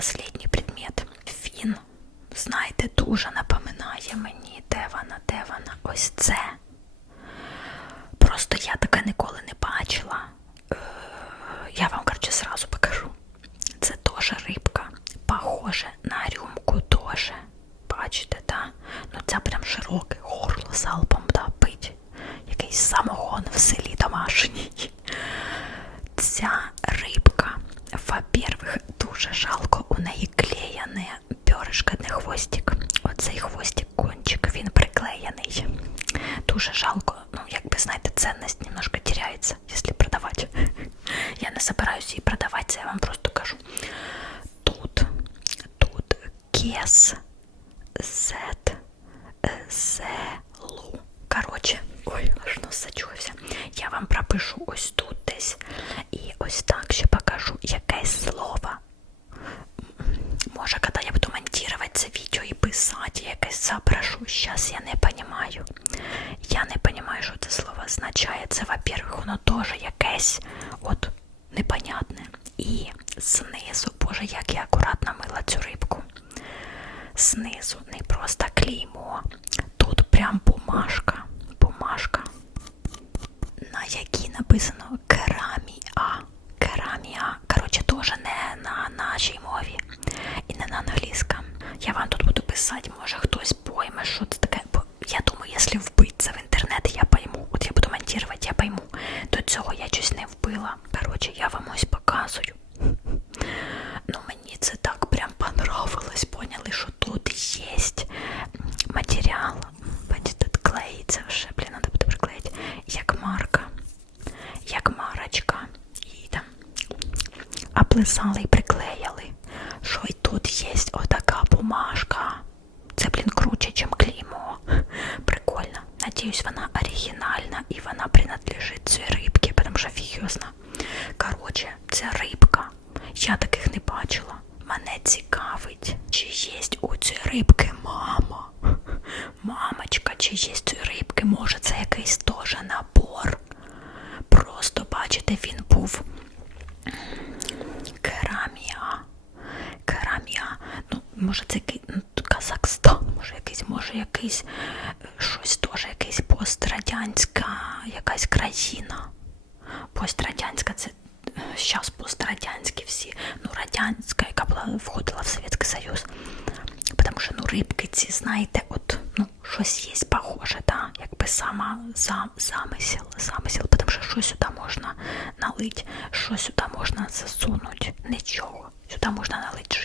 останній предмет. Він, знаєте, дуже напоминає мені, де вона, де вона. Ось це. Просто я таке ніколи не бачила. Е, Я вам, короче, сразу покажу. Це теж рибка. Похоже на рюмку теж. Бачите, да? Ну це прям широке горло залпом да, пить. Якийсь самогон в селі домашній. Дуже жалко, ну, якби знаєте, ценність немножко теряється, якщо продавати. Я не собираюсь її продавати, це я вам просто кажу. Тут, тут кес Z Зелу. Коротше, ой, аж нос зачувався. Я вам пропишу ось тут десь. І ось так ще покажу якесь слово. Може, коли я буду монтувати це відео і писати, я якесь зображу. Зараз я не понимаю. Я не понимаю, що це слово означає. Це, во-первых, воно теж якесь от непонятне. І знизу, боже, як я акуратно мила цю рибку. Знизу не просто клеймо. Тут прям бумажка. Бумажка, на якій написано керамія. Керамія. Коротше, теж не на нашій мові і не на англійському. Я вам тут буду писати, може хтось пойме, що це таке. Бо я думаю, якщо вбити це в інтернет, я пойму. От я буду монтувати, я пойму. До цього я щось не вбила. Коротше, я вам ось показую. Ну, мені це так прям понравилось. Поняли, що тут є матеріал. Бачите, клеїться вже, блін, треба буде приклеїти. Як марка. Як марочка. І там облизали і приклеїли. Що і тут є отака бумажка. Це, блін, круче, ніж клеймо. Прикольно. Надіюсь, вона оригінальна і вона принадлежить цій рибці, тому що фігозна. Коротше, це рибка. Я таких не бачила. Мене цікавить, чи є у цієї рибки мама. Мамочка, чи є рибки, може це якийсь теж набор. Просто, бачите, він був керамія. Керамія. Ну, може, це ну, Казахстан, може якийсь, може якийсь е, щось теж якийсь пострадянська якась країна. Пострадянська це зараз пострадянські всі. Ну, радянська, яка була входила в знаєте, от ну, щось є похоже, да? якби сама зам, замисел, замисел, тому що щось сюди можна налити, щось сюди можна засунути, нічого. Сюди можна налити